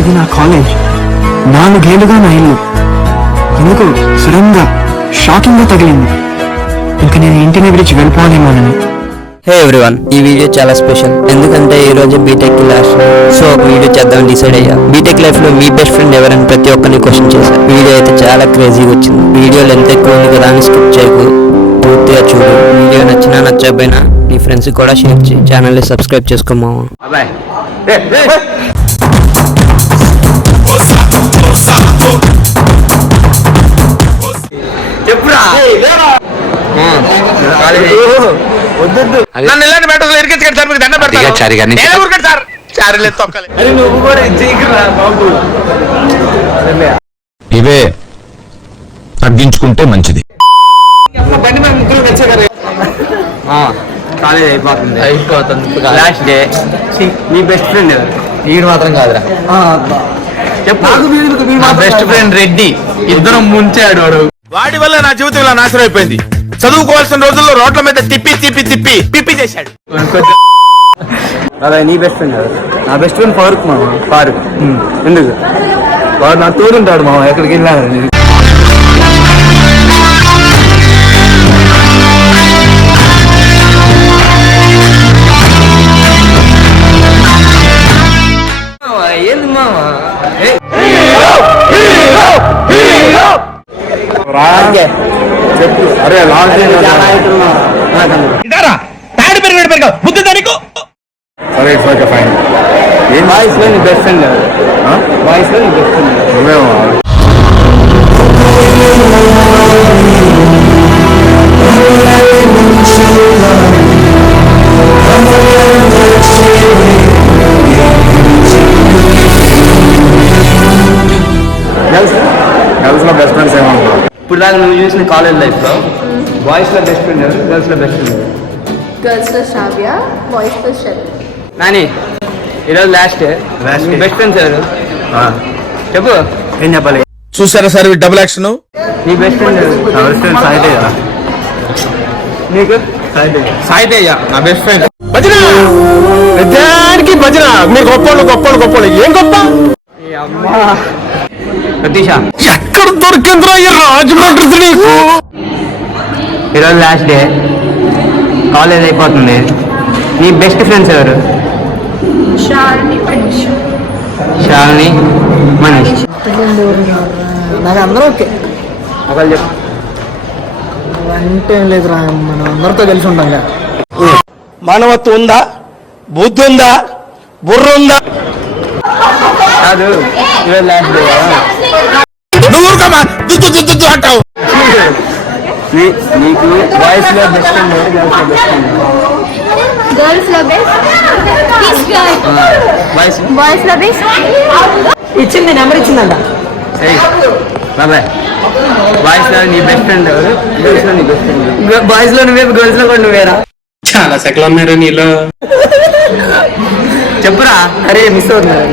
ఇది నా కాలేజ్, 4 ఏళ్లుగా నా ఇల్లు. ఎందుకు సడన్ గా షాకింగ్ గా తగిలింది. ఇంకా నేను ఇంటిని విడిచి వెళ్ళిపోవాలేమోనని. హే ఎవ్రీవన్, ఈ వీడియో చాలా స్పెషల్. ఎందుకంటే ఈ రోజు బీటెక్ లాస్ట్. సో ఒక వీడియో చేద్దాం డిసైడ్ అయ్యా. బీటెక్ లైఫ్ లో మీ బెస్ట్ ఫ్రెండ్ ఎవరని ప్రతి ఒక్కరిని క్వశ్చన్ చేశా. వీడియో అయితే చాలా క్రేజీగా వచ్చింది. వీడియోలో ఎంత ఎక్కువ ఉంది కదా అని స్కిప్ చేయకు, పూర్తిగా చూడు. వీడియో నచ్చినా నచ్చకపోయినా నీ ఫ్రెండ్స్ కూడా షేర్ చేయి. ఛానల్ని సబ్స్క్రైబ్ చేసుకోమా. చెప్పురా ఇవే తగ్గించుకుంటే మంచిది. కాలేజ్ అయిపోతుంది లాస్ట్ డే. నీ బెస్ట్ ఫ్రెండ్ ఎవరు? వీడు మాత్రం కాదురా, చెప్పు. నా బెస్ట్ ఫ్రెండ్ రెడ్డి. ఇద్దరం ముంచాడు వాడు. వాడి వల్ల నా జీవితం ఇలా నాశనం అయిపోయింది. చదువుకోవాల్సిన రోజుల్లో రోడ్ల మీద తిప్పి తిప్పి తిప్పి పిప్పి చేశాడు. నీ బెస్ట్ ఫ్రెండ్ ఎవరు? నా బెస్ట్ ఫ్రెండ్ ఫారూక్ మామ. ఫారూక్ ఎందుకు? వాడు నా తోడుంటాడు మామ, ఎక్కడికి వెళ్ళా. ఏంది మామ? చెప్పు. అరే బుద్ధి దానికి సరే ఫైన్. బాయ్స్ లో నీ బెస్ట్ ఫ్రెండ్ ఎవరు? బాయ్స్ లో నీ బెస్ట్ ఫ్రెండ్ నువ్వేమో. గర్ల్స్ లో బెస్ట్ ఫ్రెండ్స్ ఏమో. ఇప్పుడు దాకా నువ్వు చూసిన కాలేజ్ లైఫ్ లో బాయ్స్ లో బెస్ట్ ఫ్రెండ్ ఎవరు? గర్ల్స్ లో బెస్ట్ ఫ్రెండ్ ఎవరు? గర్ల్స్ లో శ్రావ్య, బాయ్స్ లో శరత్. నాని, ఈరోజు లాస్ట్ బెస్ట్ ఫ్రెండ్స్ ఎవరు? చెప్పు. ఏం చెప్పాలి? చూసారా సార్ డబుల్ యాక్షన్. నీ బెస్ట్ ఫ్రెండ్ ఎవరు? సాయితే కదా. నీకు? సాయితేయ్య నా బెస్ట్ ఫ్రెండ్. భజన నిజానికి భజన. మీరు గొప్పోళ్ళు గొప్పోళ్ళు గొప్పోళ్ళు. ఏం గొప్ప? అమ్మా ప్రతీష, ఎక్కడ దొరికిందిరా ఈ రాజమండ్రి నీకు? ఈరోజు లాస్ట్ డే, కాలేజ్ అయిపోతుంది. నీ బెస్ట్ ఫ్రెండ్స్ ఎవరు? శాలిని, మనీష్. శాలిని, మనీష్. నాకు అందరూ ఓకే. ఒకళ్ళు చెప్పు. అంటే లేదురా, మనం అందరితో కలిసి ఉంటాం కదా. మానవత్వం ఉందా? బుద్ధి ఉందా? బుర్ర ఉందా? కాదు, ఈరోజు లాస్ట్ డే. నువ్వు అంటావు. నీకు బాయ్స్ లో బెస్ట్ ఫ్రెండ్ ఎవరు? గర్ల్స్ లో బెస్ట్? గర్ల్స్ లో బెస్ట్, బాయ్స్ లో బెస్ట్. ఇచ్చింది, నెంబర్ ఇచ్చిందంట. బాబాయ్, బాయ్స్ లో నీ బెస్ట్ ఫ్రెండ్ ఎవరు? గర్ల్స్ లో నీ బెస్ట్ ఫ్రెండ్? బాయ్స్ లో నువ్వే, గర్ల్స్ లో కూడా నువ్వేరా? చాలా సెకలు ఉన్నారు నీలో. చెప్పురా. అరే మిస్ అవుతున్నారు.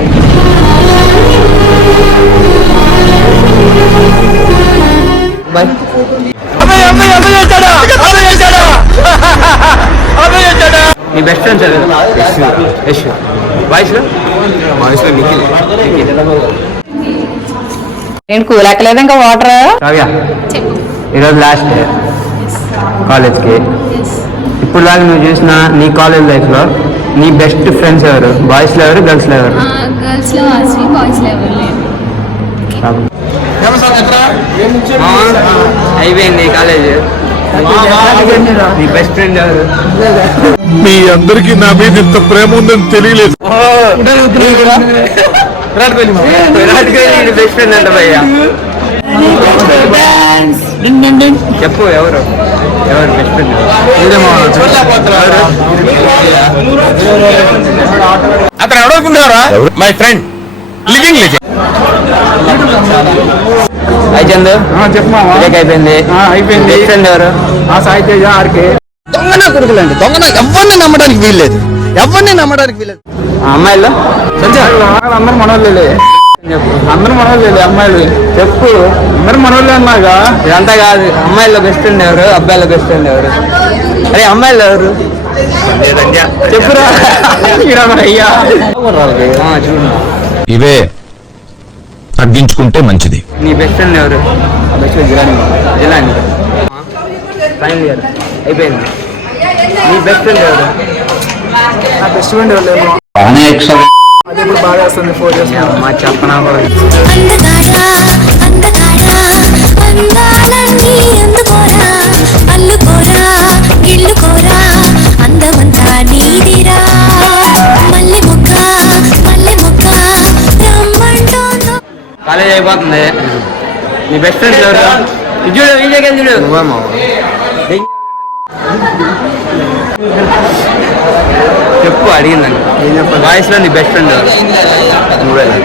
బాయ్. నీ బెస్ట్ ఫ్రెండ్స్ ఎవరు? యశ్. బాయ్స్ లో? బాయ్స్ లో నిఖిల్. ఏంటి కూలెక్కలేదు ఇంకా వాటర్? కావ్య, ఈరోజు లాస్ట్ డే కాలేజ్కి. ఇప్పుడు దాకా నువ్వు చూసిన నీ కాలేజ్ లైఫ్ లో నీ బెస్ట్ ఫ్రెండ్స్ ఎవరు? బాయ్స్ లో ఎవరు? గర్ల్స్ లో ఎవరు? గర్ల్స్ లో ఆస్వి, బాయ్స్ లో ఎవరు లేరు. అయిపోయింది కాలేజ్. నీ బెస్ట్ ఫ్రెండ్ ఎవరు? మీ అందరికి నా మీద ఇంత ప్రేమ ఉందని తెలియలేదు. విరాట్ కోహ్లీ బెస్ట్ ఫ్రెండ్ అంట భయ్యా. చెప్పు ఎవరు? ఎవరు బెస్ట్ ఫ్రెండ్? అతను అడుగుతున్నారా? My friend, living legend. అయిచంద్, అయిపోయింది. అయిపోయింది. బెస్ట్ ఫ్రెండ్ ఎవరు? సాయితేజ, ఆర్కే. దొంగన కొడుకులండి, దొంగన. ఎవరిని నమ్మడానికి వీల్లేదు, ఎవరిని నమ్మడానికి వీల్లేదు. అమ్మాయిల్లో అందరు మనోళ్ళే. అందరు మనోళ్ళే. అమ్మాయిలు చెప్పు. అందరు మనోళ్ళే అన్నాగా. ఇదంతా కాదు. అమ్మాయిల్లో బెస్ట్ ఫ్రెండ్ ఎవరు? అబ్బాయిలో బెస్ట్ ఫ్రెండ్ ఎవరు? అరే అమ్మాయిల్లో ఎవరు? చెప్పురా. అయ్యా చూడు. ఇవే తగ్గించుకుంటే మంచిది. నీ బెస్ట్ ఫ్రెండ్ ఎవరు? Best friend Jilani final year అయిపోయింది. నీ బెస్ట్ ఫ్రెండ్ ఎవరు? నా బెస్ట్ ఫ్రెండ్ ఎవరు? అది ఇప్పుడు బాగా వస్తుంది 4 years మా చెప్పనా కూడా కాలేజ్ అయిపోతుంది. నీ బెస్ట్ ఫ్రెండ్స్ ఎవరు? చూడు వీడియోకి చూడు. చెప్పు అడిగిందండి. బాయ్స్ లో నీ బెస్ట్ ఫ్రెండ్ ఎవరు? నువ్వేలా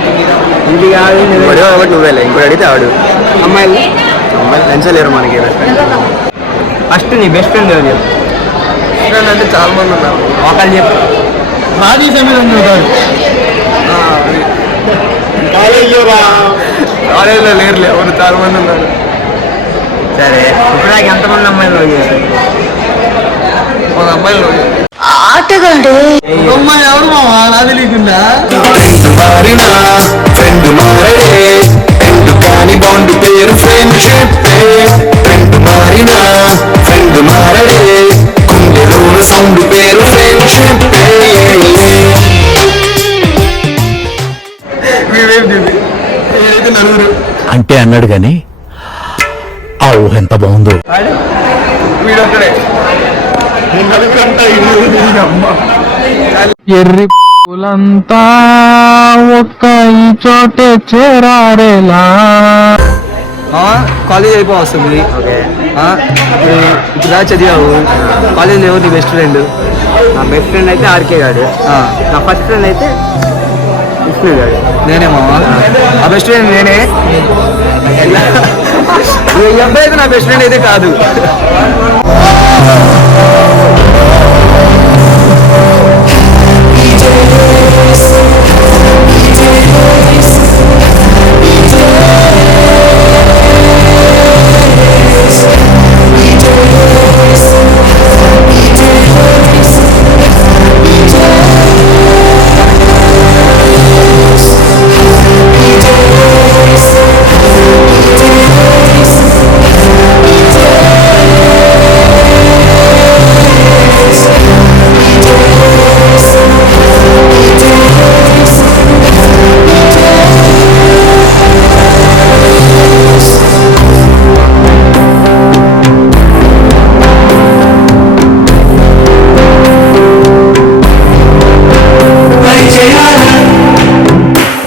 ఇంటికి కాబట్టి నువ్వేలే ఇంకోటి అడిగితే ఆడు. అమ్మాయిలు పెంచలేరు మనకి. ఫస్ట్ నీ బెస్ట్ ఫ్రెండ్ ఎవరు? ఫ్రెండ్ అంటే చాలా మంది ఉన్నారు. ఒకళ్ళు చెప్పు. మాది సమయం కాలేజీలో లేరులే ఎవరు చాలా మంది ఉన్నారు. సరే ఇప్పుడు నాకు ఎంతమంది అమ్మాయిలు లవ్ చేశారు? ఒక అమ్మాయిలు ఆటగాడు అమ్మాయి ఎవరు మావా నా తెలియకుండా నలుగురు అంటే అన్నాడు గాని ఆ ఊహ ఎంత బాగుందో. వీడొక్కడే నలుగురంతా అమ్మ ఎర్రి పూలంతా ఒక్క ఈ చోటే చేరారేలా. కాలేజ్ అయిపోవస్తుంది. ఇప్పుడు చదివావు కాలేజ్లో ఎవరు నీ బెస్ట్ ఫ్రెండ్? నా బెస్ట్ ఫ్రెండ్ అయితే ఆర్కే గాడు. నా ఫస్ట్ ఫ్రెండ్ అయితే విష్ణు గాడు. నేనే మావా నా బెస్ట్ ఫ్రెండ్ నేనే. ఈ అబ్బాయి అయితే నా బెస్ట్ ఫ్రెండ్ అయితే కాదు.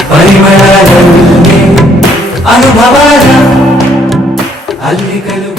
పరిమళాలన్నీ అనుభవాల అల్లికలు